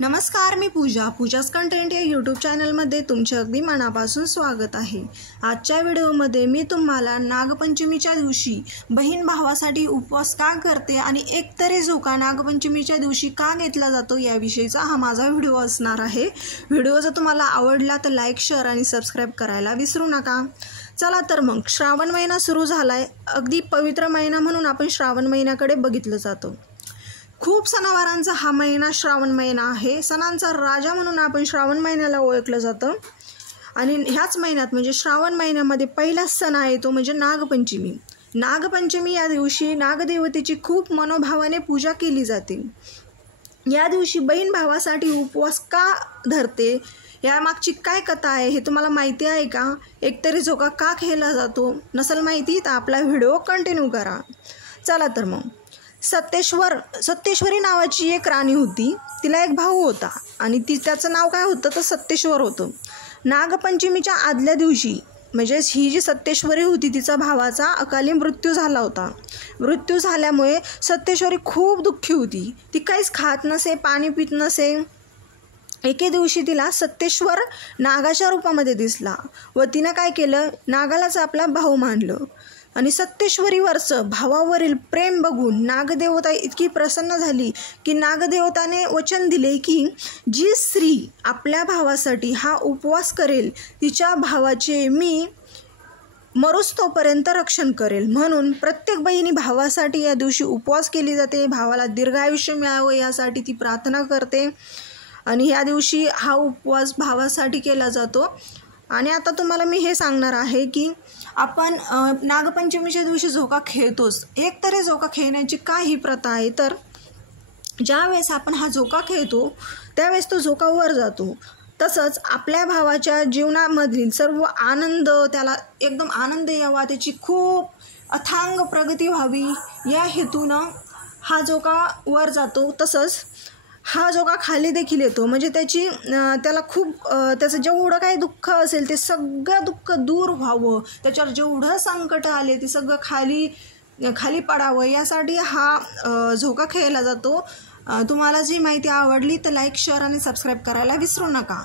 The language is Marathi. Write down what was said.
नमस्कार, मी पूजाच कंटेंट या यूट्यूब चॅनलमध्ये तुमचे अगदी मनापासून स्वागत आहे। आजच्या व्हिडिओमध्ये मी तुम्हाला नागपंचमीच्या दिवशी बहीण भावासाठी उपवास का करते आणि एकतरी झोका नागपंचमीच्या दिवशी का घेतला जातो याविषयीचा हा माझा व्हिडिओ असणार आहे। व्हिडिओ जर तुम्हाला आवडला तर लाईक, शेअर आणि सबस्क्राईब करायला विसरू नका। चला तर मग श्रावण महिना सुरू झालाय। अगदी पवित्र महिना म्हणून आपण श्रावण महिन्याकडे बघितलं जातो। खूप सणावारांचा हा महिना श्रावण महिना आहे। सणांचा राजा म्हणून आपण श्रावण महिन्याला ओळखलं जातं आणि ह्याच महिन्यात म्हणजे श्रावण महिन्यामध्ये पहिला सण आहे तो म्हणजे नागपंचमी। नागपंचमी या दिवशी नागदेवतेची खूप मनोभावाने पूजा केली जाते। या दिवशी बहीण भावासाठी उपवास का धरते यामागची काय कथा आहे हे तुम्हाला माहिती आहे का? एकतरी झोका का खेळला जातो? नसेल माहिती तर आपला व्हिडिओ कंटिन्यू करा। चला तर मग सत्तेश्वरी नावाची एक राणी होती। तिला एक भाऊ होता आणि त्याचं नाव काय होतं तर सत्तेश्वर होतं। नागपंचमीच्या आदल्या दिवशी म्हणजे ही जी सत्तेश्वरी होती तिचा भावाचा अकाली मृत्यू झाला होता। मृत्यू झाल्यामुळे सत्तेश्वरी खूप दुःखी होती। ती काहीच खात नसे, पाणी पित नसे। एके दिवशी तिला सत्तेश्वर नागाच्या रूपामध्ये दिसला व तिनं काय केलं, नागालाच आपला भाऊ मानलं आणि सत्तेश्वरीवरचं भावावरील प्रेम बघून नागदेवता इतकी प्रसन्न झाली की नागदेवताने वचन दिले की जी स्त्री आपल्या भावासाठी हा उपवास करेल तिच्या भावाचे मी मरोस्तोपर्यंत रक्षण करेल। म्हणून प्रत्येक बहिणी भावासाठी या दिवशी उपवास केली जाते। भावाला दीर्घायुष्य मिळावं यासाठी ती प्रार्थना करते आणि या दिवशी हा उपवास भावासाठी केला जातो। आणि आता तुम्हाला मी हे सांगणार आहे की आपण नागपंचमीच्या दिवशी झोका खेळतोच। एक तरी झोका खेळण्याची काय ही प्रथा आहे तर ज्यावेळेस आपण हा झोका खेळतो त्यावेळेस तो झोका वर जातो। तसंच आपल्या भावाच्या जीवनामधील सर्व आनंद त्याला एकदम आनंद यावा, त्याची खूप अथांग प्रगती व्हावी या हेतूनं हा झोका वर जातो। तसंच हा झोका खाली देखील येतो म्हणजे त्याला खूप त्याचं जेवढं काही दुःख असेल ते सगळं दुःख दूर व्हावं, त्याच्यावर जेवढं संकट आले ते सगळं खाली पडावं यासाठी हा झोका खेळला जातो। तुम्हाला जी माहिती आवडली तर लाईक, शेअर आणि सबस्क्राईब करायला विसरू नका।